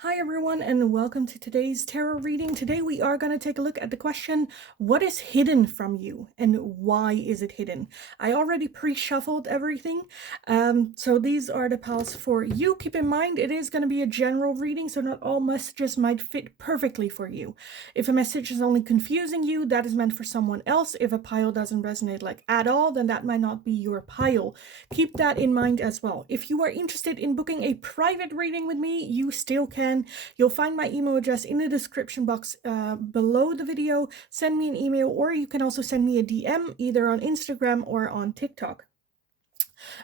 Hi everyone and welcome to today's tarot reading. Today we are going to take a look at the question, what is hidden from you and why is it hidden? I already pre-shuffled everything, so these are the piles for you. Keep in mind it is going to be a general reading, so not all messages might fit perfectly for you. If a message is only confusing you, that is meant for someone else. If a pile doesn't resonate like at all, then that might not be your pile. Keep that in mind as well. If you are interested in booking a private reading with me, you still can. You'll find my email address in the description box below the video. Send me an email, or you can also send me a DM either on Instagram or on TikTok.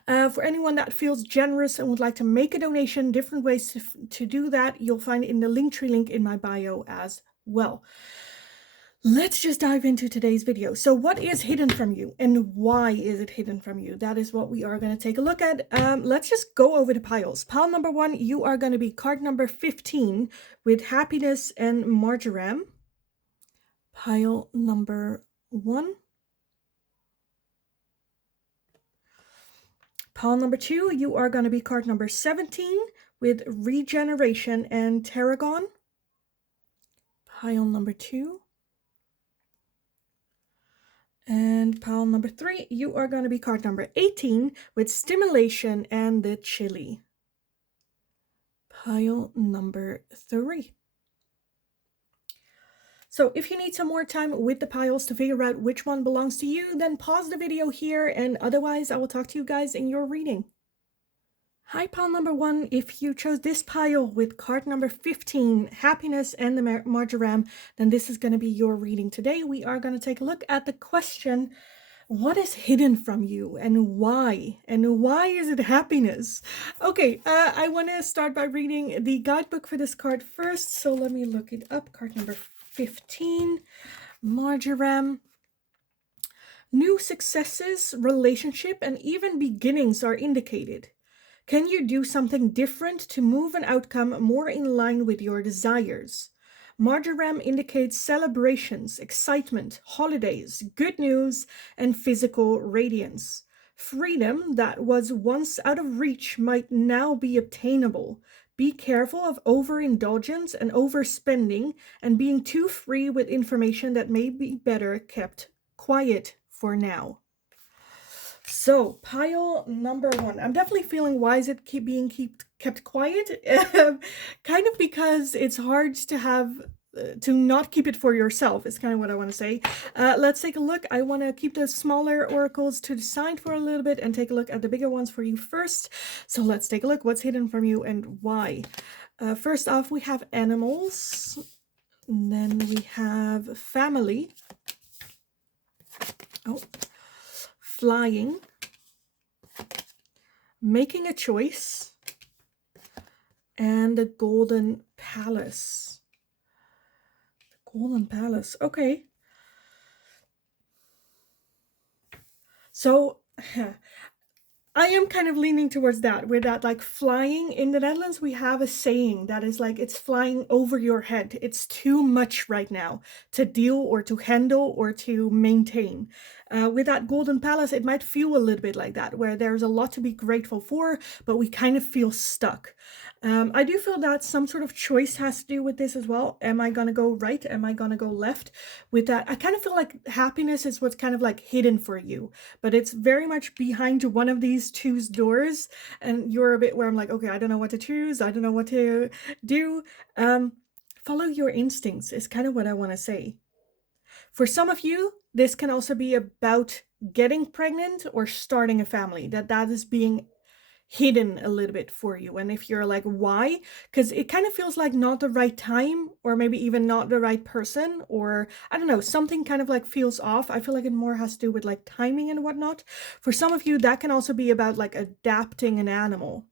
For anyone that feels generous and would like to make a donation, different ways to do that, you'll find in the Linktree link in my bio as well. Let's just dive into today's video. So what is hidden from you and why is it hidden from you? That is what we are going to take a look at. Let's just go over the piles. Pile number 1, you are going to be card number 15 with happiness and marjoram. Pile number 1. Pile number 2, you are going to be card number 17 with regeneration and tarragon. Pile number 2. And pile number 3, you are going to be card number 18 with stimulation and the chili. Pile number 3. So if you need some more time with the piles to figure out which one belongs to you, then pause the video here, and otherwise I will talk to you guys in your reading. Hi, pile number 1. If you chose this pile with card number 15, happiness and the marjoram, then this is going to be your reading today. We are going to take a look at the question, what is hidden from you and why? And why is it happiness? Okay, I want to start by reading the guidebook for this card first. So let me look it up. Card number 15, marjoram. New successes, relationship, and even beginnings are indicated. Can you do something different to move an outcome more in line with your desires? Marjoram indicates celebrations, excitement, holidays, good news, and physical radiance. Freedom that was once out of reach might now be obtainable. Be careful of overindulgence and overspending and being too free with information that may be better kept quiet for now. So pile number 1, I'm definitely feeling, why is it being kept quiet? Kind of because it's hard to have to not keep it for yourself is kind of what I want to say. Let's take a look. I want to keep the smaller oracles to the side for a little bit and take a look at the bigger ones for you first. So let's take a look what's hidden from you and why. First off, we have animals, and then we have family. Oh, flying, making a choice, and the golden palace. The golden palace. Okay. So I am kind of leaning towards that, where that, like, flying, in the Netherlands we have a saying that is like, it's flying over your head. It's too much right now to deal or to handle or to maintain. With that golden palace, it might feel a little bit like that, where there's a lot to be grateful for, but we kind of feel stuck. I do feel that some sort of choice has to do with this as well. Am I gonna go right? Am I gonna go left? With that, I kind of feel like happiness is what's kind of like hidden for you, but it's very much behind one of these two doors, and you're a bit where I'm like, okay, I don't know what to choose. I don't know what to do. Follow your instincts is kind of what I want to say. For some of you, this can also be about getting pregnant or starting a family, that is being hidden a little bit for you. And if you're like, why? Because it kind of feels like not the right time, or maybe even not the right person, or I don't know, something kind of like feels off. I feel like it more has to do with like timing and whatnot. For some of you, that can also be about like adapting an animal.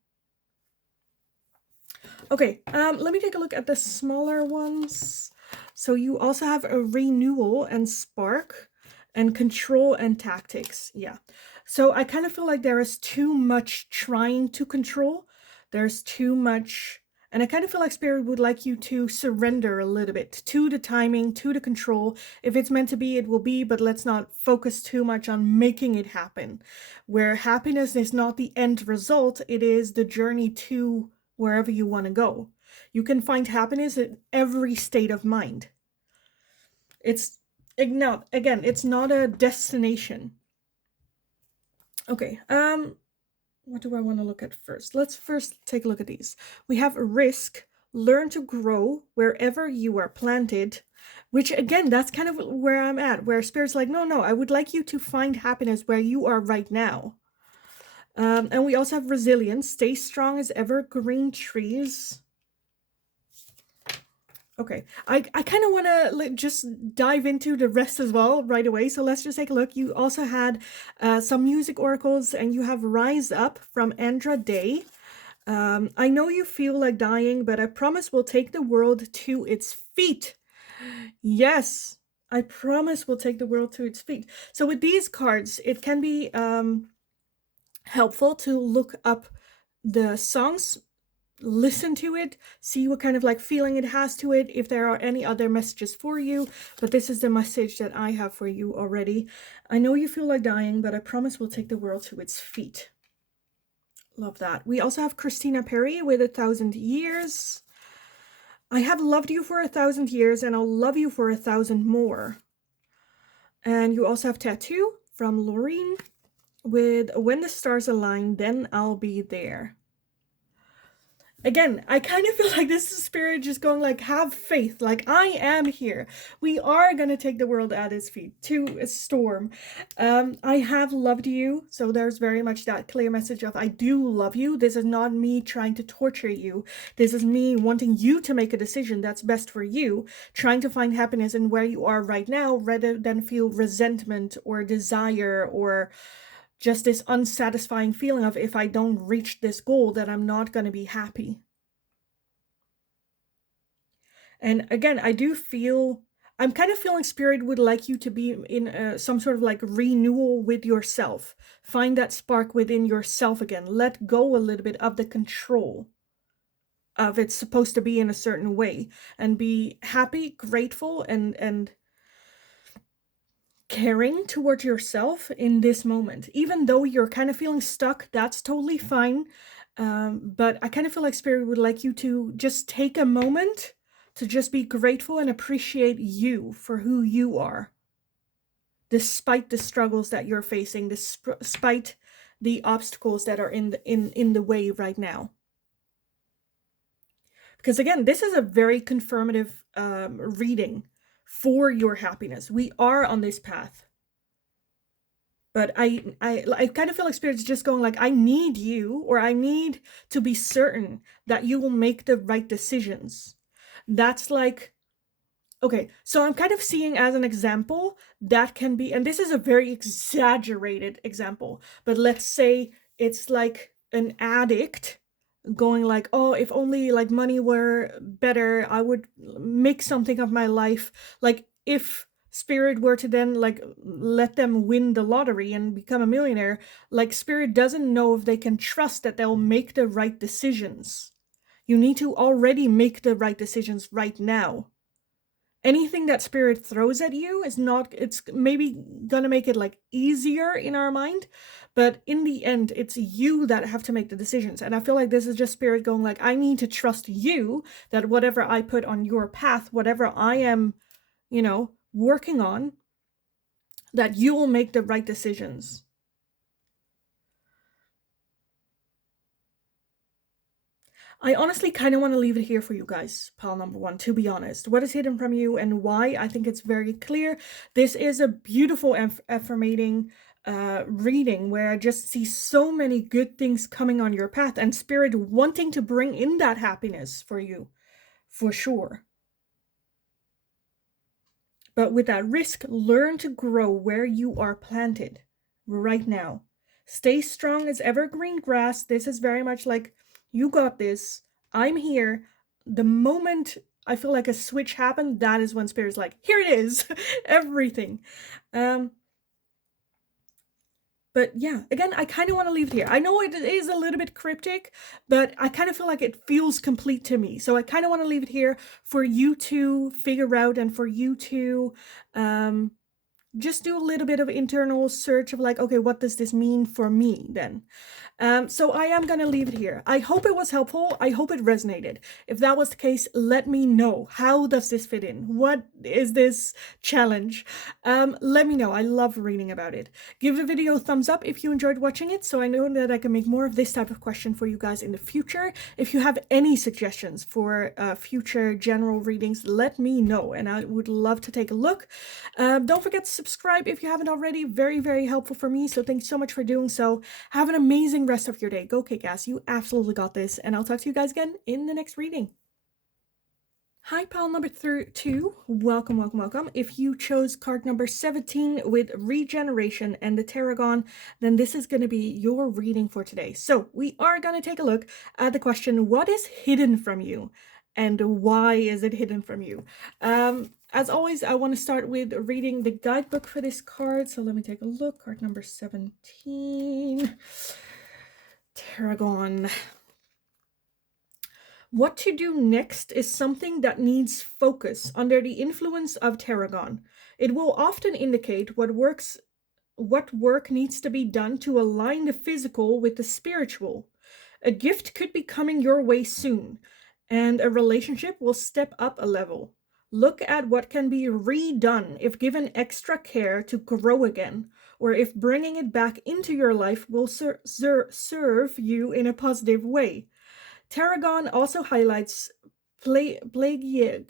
Okay, let me take a look at the smaller ones. So you also have a renewal and spark and control and tactics. Yeah. So I kind of feel like there is too much trying to control. There's too much, and I kind of feel like Spirit would like you to surrender a little bit to the timing, to the control. If it's meant to be, it will be, but let's not focus too much on making it happen. Where happiness is not the end result, it is the journey to wherever you want to go. You can find happiness in every state of mind. It's not, again, it's not a destination. Okay, what do I want to look at first? Let's first take a look at these. We have a risk, learn to grow wherever you are planted, which again, that's kind of where I'm at, where Spirit's like, no, I would like you to find happiness where you are right now. And we also have resilience, stay strong as evergreen trees. Okay, I kind of want to just dive into the rest as well right away. So let's just take a look. You also had some music oracles, and you have Rise Up from Andra Day. I know you feel like dying, but I promise we'll take the world to its feet. Yes, I promise we'll take the world to its feet. So with these cards, it can be helpful to look up the songs, listen to it, see what kind of like feeling it has to it, if there are any other messages for you. But this is the message that I have for you already. I know you feel like dying, but I promise we'll take the world to its feet. Love that. We also have Christina Perry with 1,000 Years. I have loved you for 1,000 years, and I'll love you for 1,000 more. And you also have Tattoo from Laureen with When the Stars Align, Then I'll Be There. Again, I kind of feel like this is Spirit just going like, have faith, like I am here. We are going to take the world at its feet to a storm. I have loved you. So there's very much that clear message of I do love you. This is not me trying to torture you. This is me wanting you to make a decision that's best for you, trying to find happiness in where you are right now rather than feel resentment or desire or just this unsatisfying feeling of if I don't reach this goal that I'm not going to be happy. And again, I do feel, I'm kind of feeling Spirit would like you to be in some sort of like renewal with yourself. Find that spark within yourself again. Let go a little bit of the control of it's supposed to be in a certain way, and be happy, grateful, and caring towards yourself in this moment. Even though you're kind of feeling stuck, that's totally fine. But I kind of feel like Spirit would like you to just take a moment to just be grateful and appreciate you for who you are, despite the struggles that you're facing, despite the obstacles that are in the way right now. Because again, this is a very confirmative reading for your happiness. We are on this path. But I kind of feel like Spirit's just going like, I need you, or I need to be certain that you will make the right decisions. That's like, okay, so I'm kind of seeing as an example that can be, and this is a very exaggerated example, but let's say it's like an addict going like, oh, if only like money were better, I would make something of my life. Like if Spirit were to then like let them win the lottery and become a millionaire, like Spirit doesn't know if they can trust that they'll make the right decisions. You need to already make the right decisions right now. Anything that Spirit throws at you is not, it's maybe gonna make it like easier in our mind, but in the end, it's you that have to make the decisions. And I feel like this is just Spirit going like, I need to trust you that whatever I put on your path, whatever I am, you know, working on, that you will make the right decisions. I honestly kind of want to leave it here for you guys, pile number one, to be honest. What is hidden from you and why? I think it's very clear. This is a beautiful affirmating reading where I just see so many good things coming on your path and Spirit wanting to bring in that happiness for you, for sure. But with that risk, learn to grow where you are planted right now. Stay strong as evergreen grass. This is very much like, you got this. I'm here. The moment I feel like a switch happened, that is when Spirit's like, here it is. Everything. But yeah, again, I kind of want to leave it here. I know it is a little bit cryptic, but I kind of feel like it feels complete to me. So I kind of want to leave it here for you to figure out and for you to just do a little bit of internal search of like, okay, what does this mean for me then? So I am going to leave it here. I hope it was helpful. I hope it resonated. If that was the case, let me know. How does this fit in? What is this challenge? Let me know. I love reading about it. Give the video a thumbs up if you enjoyed watching it, so I know that I can make more of this type of question for you guys in the future. If you have any suggestions for future general readings, let me know, and I would love to take a look. Don't forget to subscribe if you haven't already. Very, very helpful for me, so thanks so much for doing so. Have an amazing rest of your day. Go kick ass. You absolutely got this, and I'll talk to you guys again in the next reading. Hi, pile number 2. Welcome, welcome, welcome. If you chose card number 17 with regeneration and the tarragon, then this is going to be your reading for today. So we are going to take a look at the question, what is hidden from you and why is it hidden from you? As always, I want to start with reading the guidebook for this card. So let me take a look. Card number 17. Tarragon. What to do next is something that needs focus under the influence of tarragon. It will often indicate what work needs to be done to align the physical with the spiritual. A gift could be coming your way soon, and a relationship will step up a level. Look at what can be redone if given extra care to grow again, or if bringing it back into your life will serve you in a positive way. Tarragon also highlights plagiarism,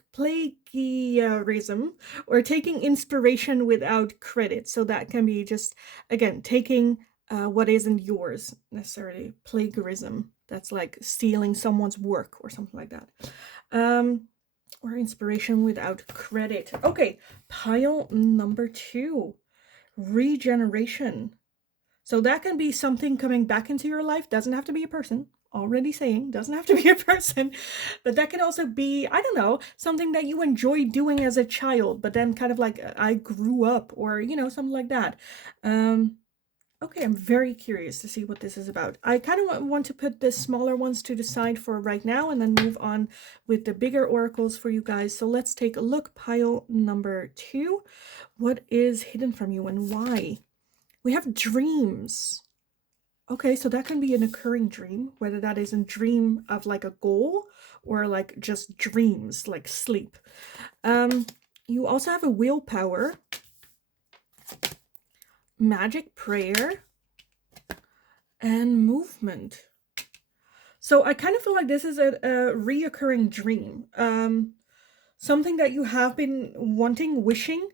or taking inspiration without credit. So that can be just, again, taking what isn't yours necessarily. Plagiarism. That's like stealing someone's work or something like that. Or inspiration without credit. Okay, pile number 2. Regeneration. So that can be something coming back into your life. Doesn't have to be a person. Already saying, doesn't have to be a person. But that can also be, I don't know, something that you enjoy doing as a child, but then kind of like, I grew up, or, you know, something like that. Okay, I'm very curious to see what this is about. I kind of want to put the smaller ones to the side for right now and then move on with the bigger oracles for you guys. So let's take a look. Pile number 2. What is hidden from you and why? We have dreams. Okay, so that can be an occurring dream, whether that is a dream of like a goal or like just dreams, like sleep. You also have a willpower, magic prayer, and movement. So I kind of feel like this is a reoccurring dream. Something that you have been wanting, wishing.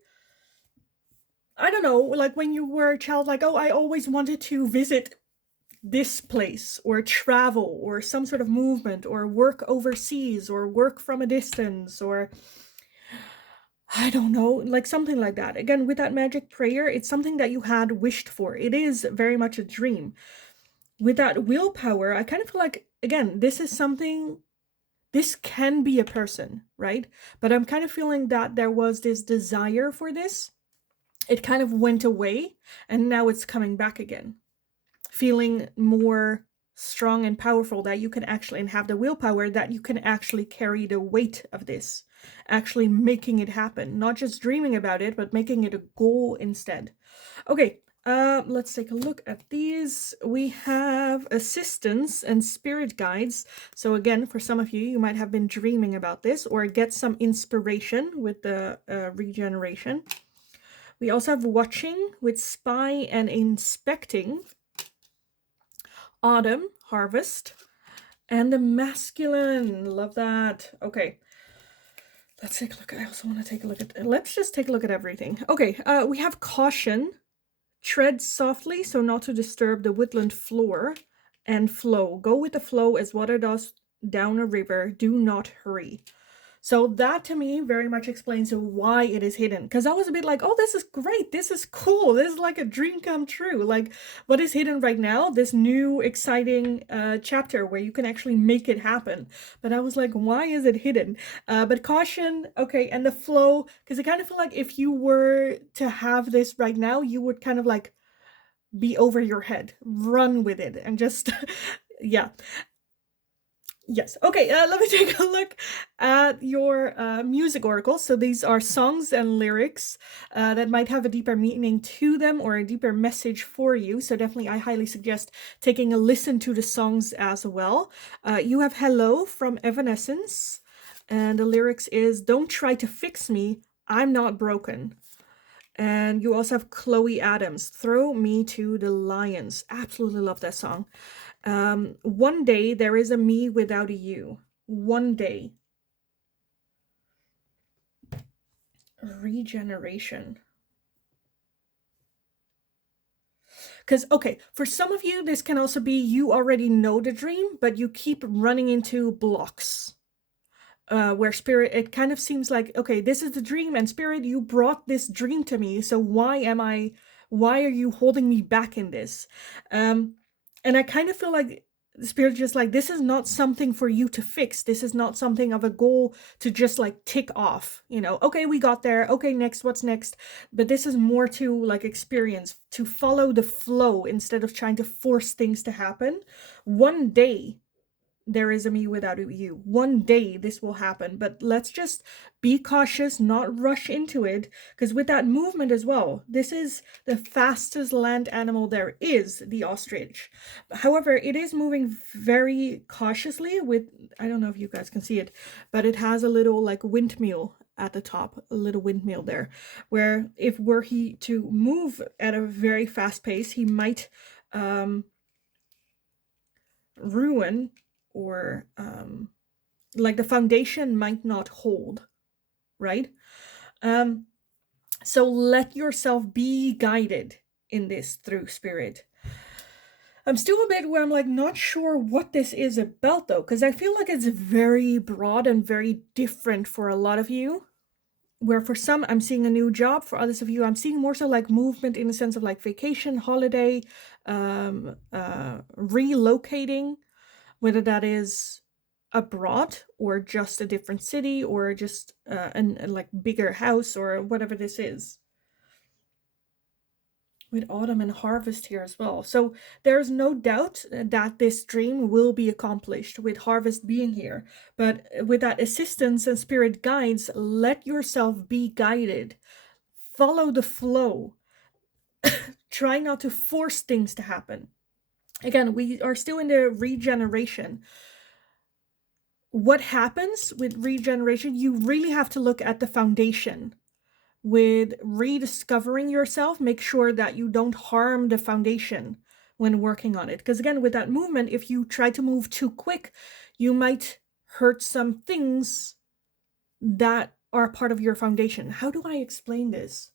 I don't know, like when you were a child, like, oh, I always wanted to visit this place, or travel, or some sort of movement, or work overseas, or work from a distance, or I don't know, like something like that. Again, with that magic prayer, it's something that you had wished for. It is very much a dream. With that willpower, I kind of feel like, again, this is something, this can be a person, right? But I'm kind of feeling that there was this desire for this. It kind of went away, and now it's coming back again. Feeling more strong and powerful, that you can actually, and have the willpower that you can actually carry the weight of this, actually making it happen, not just dreaming about it, but making it a goal instead. Okay, let's take a look at these. We have assistance and spirit guides. So again, for some of you, you might have been dreaming about this or get some inspiration with the regeneration. We also have watching with spy and inspecting. Autumn, harvest, and the masculine. Love that. Okay, let's take a look. I also want to take a look at, let's just take a look at everything. Okay, we have caution, tread softly so not to disturb the woodland floor, and flow. Go with the flow as water does down a river. Do not hurry. So that to me very much explains why it is hidden. Because I was a bit like, oh, this is great. This is cool. This is like a dream come true. Like what is hidden right now, this new exciting chapter where you can actually make it happen. But I was like, why is it hidden? But caution, okay, and the flow. Because I kind of feel like if you were to have this right now, you would kind of like be over your head, run with it, and just, yeah. Yes. Okay, let me take a look at your music oracle. So these are songs and lyrics that might have a deeper meaning to them or a deeper message for you. So definitely, I highly suggest taking a listen to the songs as well. You have Hello from Evanescence, and the lyrics is, "Don't try to fix me, I'm not broken." And you also have Chloe Adams, "Throw Me to the Lions." Absolutely love that song. One day there is a me without a you. One day. Regeneration. Because, okay, for some of you, this can also be you already know the dream, but you keep running into blocks. Where spirit, it kind of seems like, okay, this is the dream, and spirit, you brought this dream to me, so why are you holding me back in this? And I kind of feel like the spirit just like, this is not something for you to fix. This is not something of a goal to just like tick off, okay, we got there, okay, next, what's next? But this is more to like experience, to follow the flow instead of trying to force things to happen. One day there is a me without a you. One day this will happen, but let's just be cautious, not rush into it, because with that movement as well, this is the fastest land animal there is, the ostrich. However, it is moving very cautiously with, I don't know if you guys can see it, but it has a little like windmill at the top, a little windmill there, where if were he to move at a very fast pace, he might ruin or like the foundation might not hold, right? So let yourself be guided in this through spirit. I'm still a bit where I'm like not sure what this is about though, because I feel like it's very broad and very different for a lot of you. Where for some I'm seeing a new job, for others of you I'm seeing more so like movement in the sense of like vacation, holiday, relocating, whether that is abroad or just a different city or just an like bigger house or whatever this is. With autumn and harvest here as well. So there's no doubt that this dream will be accomplished with harvest being here. But with that assistance and spirit guides, let yourself be guided. Follow the flow. Try not to force things to happen. Again, we are still in the regeneration. What happens with regeneration, you really have to look at the foundation. With rediscovering yourself, make sure that you don't harm the foundation when working on it. Because again, with that movement, if you try to move too quick, you might hurt some things that are part of your foundation. How do I explain this?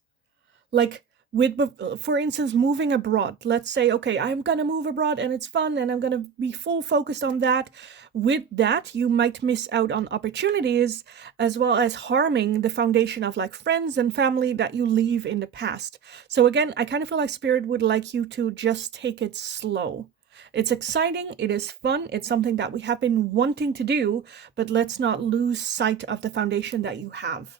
Like with, for instance, moving abroad. Let's say, okay, I'm gonna move abroad and it's fun and I'm gonna be full focused on that. With that, you might miss out on opportunities as well as harming the foundation of like friends and family that you leave in the past. So again, I kind of feel like spirit would like you to just take it slow. It's exciting, it is fun, it's something that we have been wanting to do, but let's not lose sight of the foundation that you have.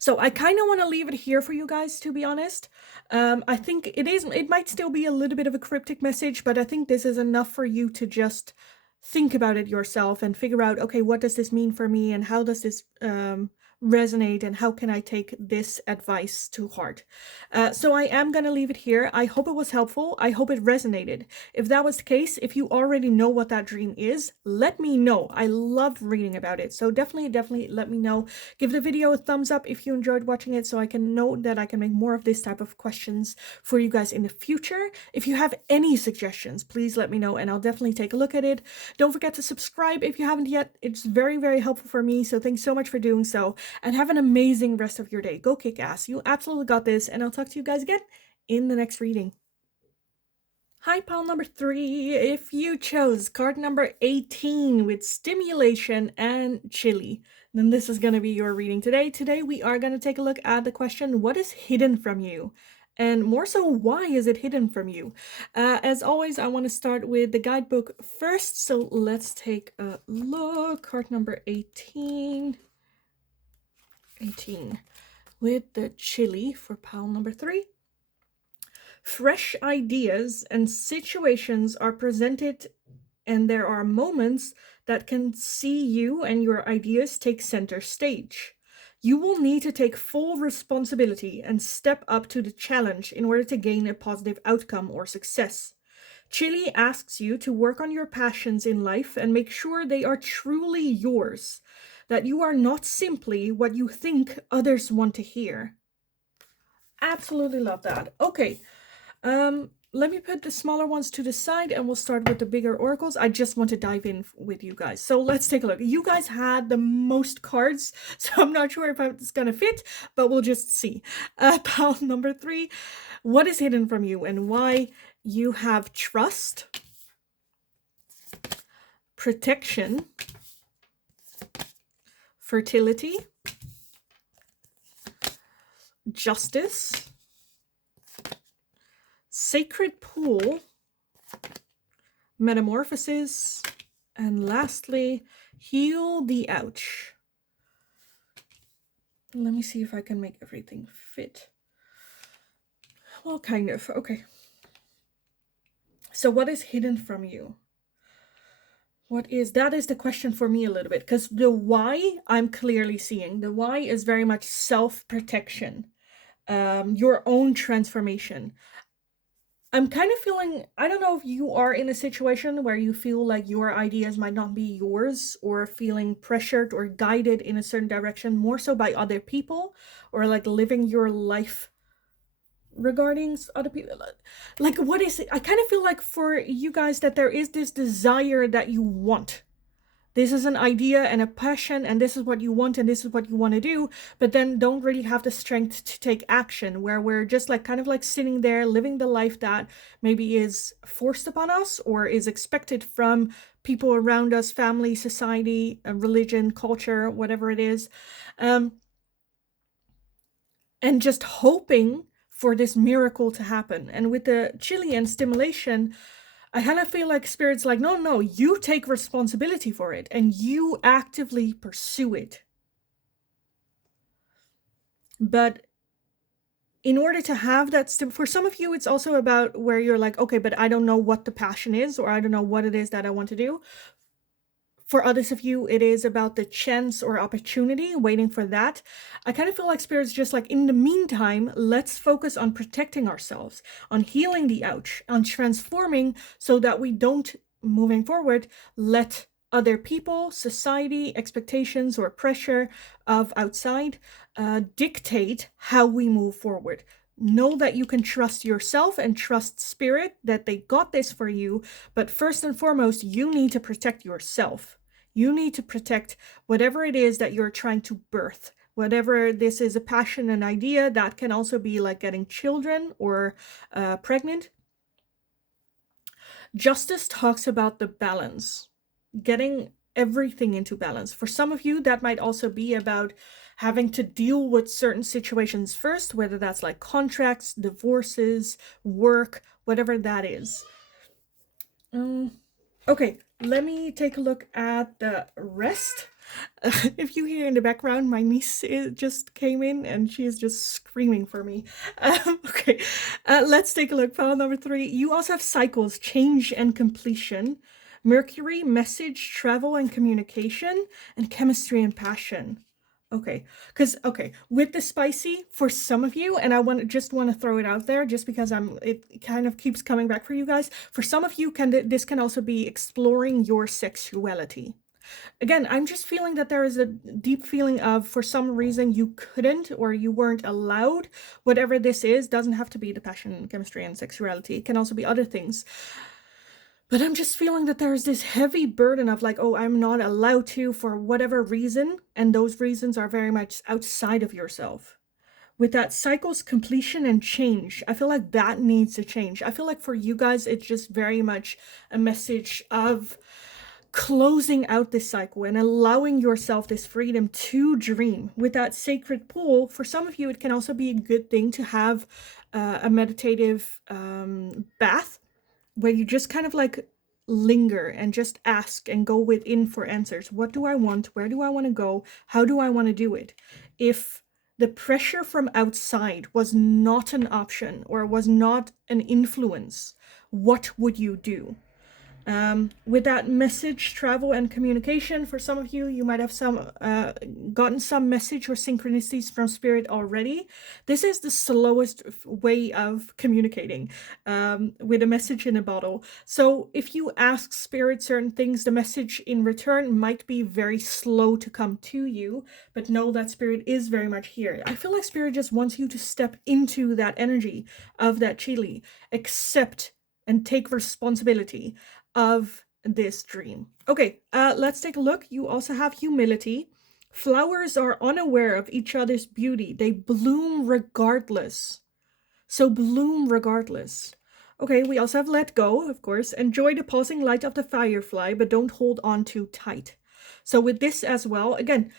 So I kind of want to leave it here for you guys, to be honest. I think it might still be a little bit of a cryptic message, but I think this is enough for you to just think about it yourself and figure out, okay, what does this mean for me and how does this resonate and how can I take this advice to heart? So I am going to leave it here. I hope it was helpful. I hope it resonated. If that was the case, if you already know what that dream is, let me know. I love reading about it. So definitely let me know. Give the video a thumbs up if you enjoyed watching it so I can know that I can make more of this type of questions for you guys in the future. If you have any suggestions, please let me know and I'll definitely take a look at it. Don't forget to subscribe if you haven't yet. It's very helpful for me. So thanks so much for doing so. And have an amazing rest of your day. Go kick ass. You absolutely got this. And I'll talk to you guys again in the next reading. Hi, pile number 3. If you chose card number 18 with stimulation and chili, then this is going to be your reading today. Today, we are going to take a look at the question, what is hidden from you? And more so, why is it hidden from you? As always, I want to start with the guidebook first. So let's take a look. Card number 18. 18 with the chili for pile number 3. Fresh ideas and situations are presented and there are moments that can see you and your ideas take center stage. You will need to take full responsibility and step up to the challenge in order to gain a positive outcome or success. Chili asks you to work on your passions in life and make sure they are truly yours, that you are not simply what you think others want to hear. Absolutely love that. Okay, let me put the smaller ones to the side and we'll start with the bigger oracles. I just want to dive in with you guys. So let's take a look. You guys had the most cards, so I'm not sure if it's gonna fit, but we'll just see. Pile number 3, what is hidden from you and why? You have trust, protection, fertility, justice, sacred pool, metamorphosis, and lastly, heal the ouch. Let me see if I can make everything fit. Well, kind of. Okay. So what is hidden from you? That is the question for me a little bit, because the why I'm clearly seeing. The why is very much self-protection, your own transformation. I'm kind of feeling, I don't know if you are in a situation where you feel like your ideas might not be yours, or feeling pressured or guided in a certain direction, more so by other people, or like living your life regarding other people. Like, what is it? I kind of feel like for you guys that there is this desire that you want. This is an idea and a passion, and this is what you want and this is what you want to do, but then don't really have the strength to take action, where we're just like kind of like sitting there living the life that maybe is forced upon us or is expected from people around us, family, society, religion, culture, whatever it is, and just hoping for this miracle to happen. And with the Chilean stimulation, I kind of feel like Spirit's like, no, you take responsibility for it and you actively pursue it. But in order to have that, for some of you, it's also about where you're like, okay, but I don't know what the passion is, or I don't know what it is that I want to do. For others of you, it is about the chance or opportunity, waiting for that. I kind of feel like Spirit's just like, in the meantime, let's focus on protecting ourselves, on healing the ouch, on transforming, so that we don't, moving forward, let other people, society, expectations, or pressure of outside dictate how we move forward. Know that you can trust yourself and trust Spirit, that they got this for you. But first and foremost, you need to protect yourself. You need to protect whatever it is that you're trying to birth. Whatever this is, a passion, an idea, that can also be like getting children or pregnant. Justice talks about the balance, getting everything into balance. For some of you, that might also be about having to deal with certain situations first, whether that's like contracts, divorces, work, whatever that is. Okay, let me take a look at the rest. If you hear in the background, my niece just came in and she is just screaming for me. Okay, let's take a look. File number 3. You also have cycles, change and completion, Mercury, message, travel and communication, and chemistry and passion. Okay, because with the spicy, for some of you, and I want to throw it out there, just because it kind of keeps coming back for you guys. For some of you, this can also be exploring your sexuality. Again, I'm just feeling that there is a deep feeling of, for some reason, you couldn't or you weren't allowed. Whatever this is, doesn't have to be the passion, chemistry, and sexuality. It can also be other things. But I'm just feeling that there's this heavy burden of like, oh, I'm not allowed to for whatever reason. And those reasons are very much outside of yourself. With that cycle's completion and change, I feel like that needs to change. I feel like for you guys, it's just very much a message of closing out this cycle and allowing yourself this freedom to dream. With that sacred pool, for some of you, it can also be a good thing to have a meditative bath, where you just kind of like linger and just ask and go within for answers. What do I want? Where do I want to go? How do I want to do it? If the pressure from outside was not an option or was not an influence, what would you do? With that message, travel, and communication, for some of you, you might have gotten some message or synchronicities from Spirit already. This is the slowest way of communicating with a message in a bottle. So if you ask Spirit certain things, the message in return might be very slow to come to you, but know that Spirit is very much here. I feel like Spirit just wants you to step into that energy of that chili, accept and take responsibility of this dream. Okay, let's take a look. You also have humility. Flowers are unaware of each other's beauty. They bloom regardless. So bloom regardless. Okay, we also have let go, of course. Enjoy the pausing light of the firefly, but don't hold on too tight. So with this as well, again,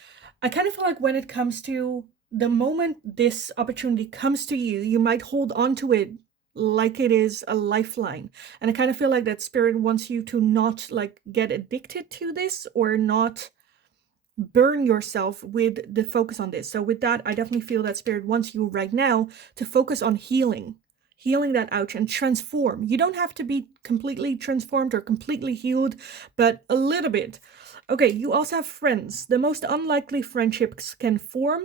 I kind of feel like when it comes to the moment this opportunity comes to you, you might hold on to it like it is a lifeline. And I kind of feel like that Spirit wants you to not like get addicted to this or not burn yourself with the focus on this. So with that, I definitely feel that Spirit wants you right now to focus on healing that ouch and transform. You don't have to be completely transformed or completely healed, but a little bit. Okay, you also have friends. The most unlikely friendships can form,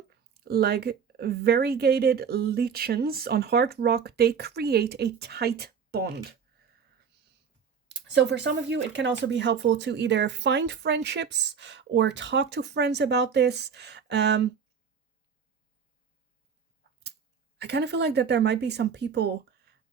like variegated lichens on hard rock. They create a tight bond. So for some of you, it can also be helpful to either find friendships or talk to friends about this. I kind of feel like that there might be some people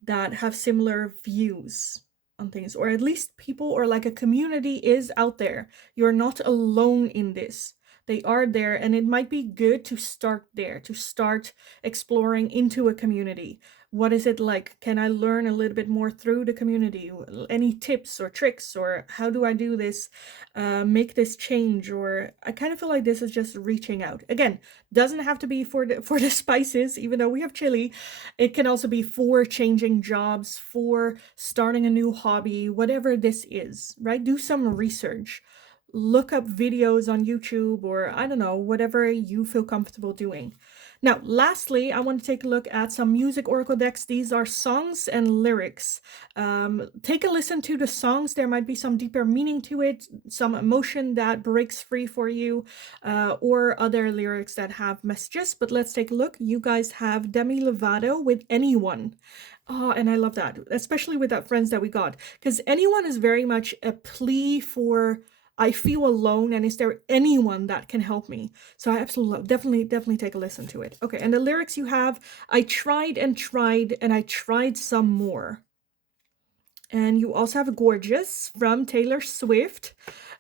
that have similar views on things, or at least people or like a community is out there. You're not alone in this. They are there, and it might be good to start there, to start exploring into a community. What is it like? Can I learn a little bit more through the community? Any tips or tricks, or how do I do this? Make this change? Or I kind of feel like this is just reaching out. Again, doesn't have to be for the spices, even though we have chili. It can also be for changing jobs, for starting a new hobby, whatever this is, right? Do some research. Look up videos on YouTube, or I don't know, whatever you feel comfortable doing. Now, lastly, I want to take a look at some music oracle decks. These are songs and lyrics. Take a listen to the songs. There might be some deeper meaning to it, some emotion that breaks free for you, or other lyrics that have messages. But let's take a look. You guys have Demi Lovato with Anyone. Oh, and I love that, especially with that friends that we got, because anyone is very much a plea for I feel alone, and is there anyone that can help me? So I absolutely love, definitely take a listen to it. Okay, and the lyrics you have, I tried and tried, and I tried some more. And you also have Gorgeous from Taylor Swift.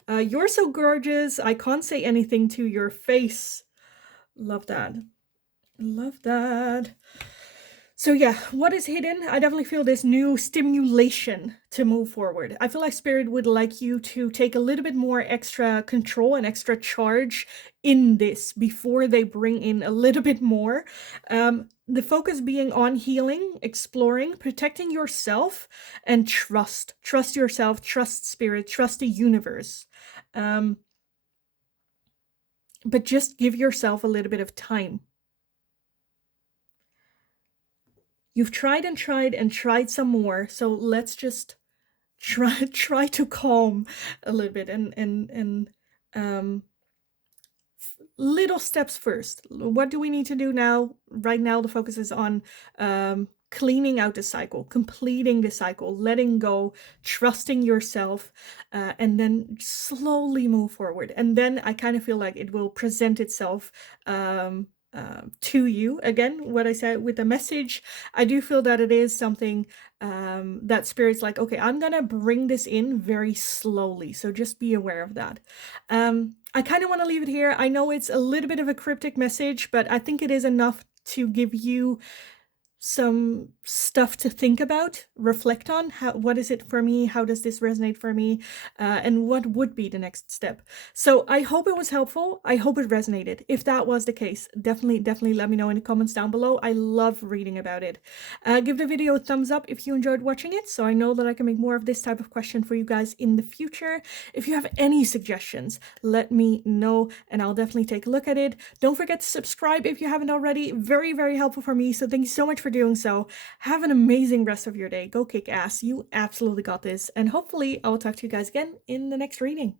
You're so gorgeous, I can't say anything to your face. Love that. Love that. So yeah, what is hidden? I definitely feel this new stimulation to move forward. I feel like Spirit would like you to take a little bit more extra control and extra charge in this before they bring in a little bit more. The focus being on healing, exploring, protecting yourself, and trust. Trust yourself, trust Spirit, trust the universe. But just give yourself a little bit of time. You've tried and tried and tried some more, so let's just try to calm a little bit and little steps first. What do we need to do now? Right now, the focus is on cleaning out the cycle, completing the cycle, letting go, trusting yourself, and then slowly move forward. And then I kind of feel like it will present itself to you. Again, what I said with the message, I do feel that it is something that Spirit's like, okay, I'm gonna bring this in very slowly, so just be aware of that. I kind of want to leave it here. I know it's a little bit of a cryptic message, but I think it is enough to give you some stuff to think about, reflect on. What is it for me? How does this resonate for me? And what would be the next step? So I hope it was helpful. I hope it resonated. If that was the case, definitely let me know in the comments down below. I love reading about it. Give the video a thumbs up if you enjoyed watching it, so I know that I can make more of this type of question for you guys in the future. If you have any suggestions, let me know, and I'll definitely take a look at it. Don't forget to subscribe if you haven't already. Very helpful for me. So thank you so much for for doing so. Have an amazing rest of your day. Go kick ass. You absolutely got this. And hopefully I will talk to you guys again in the next reading.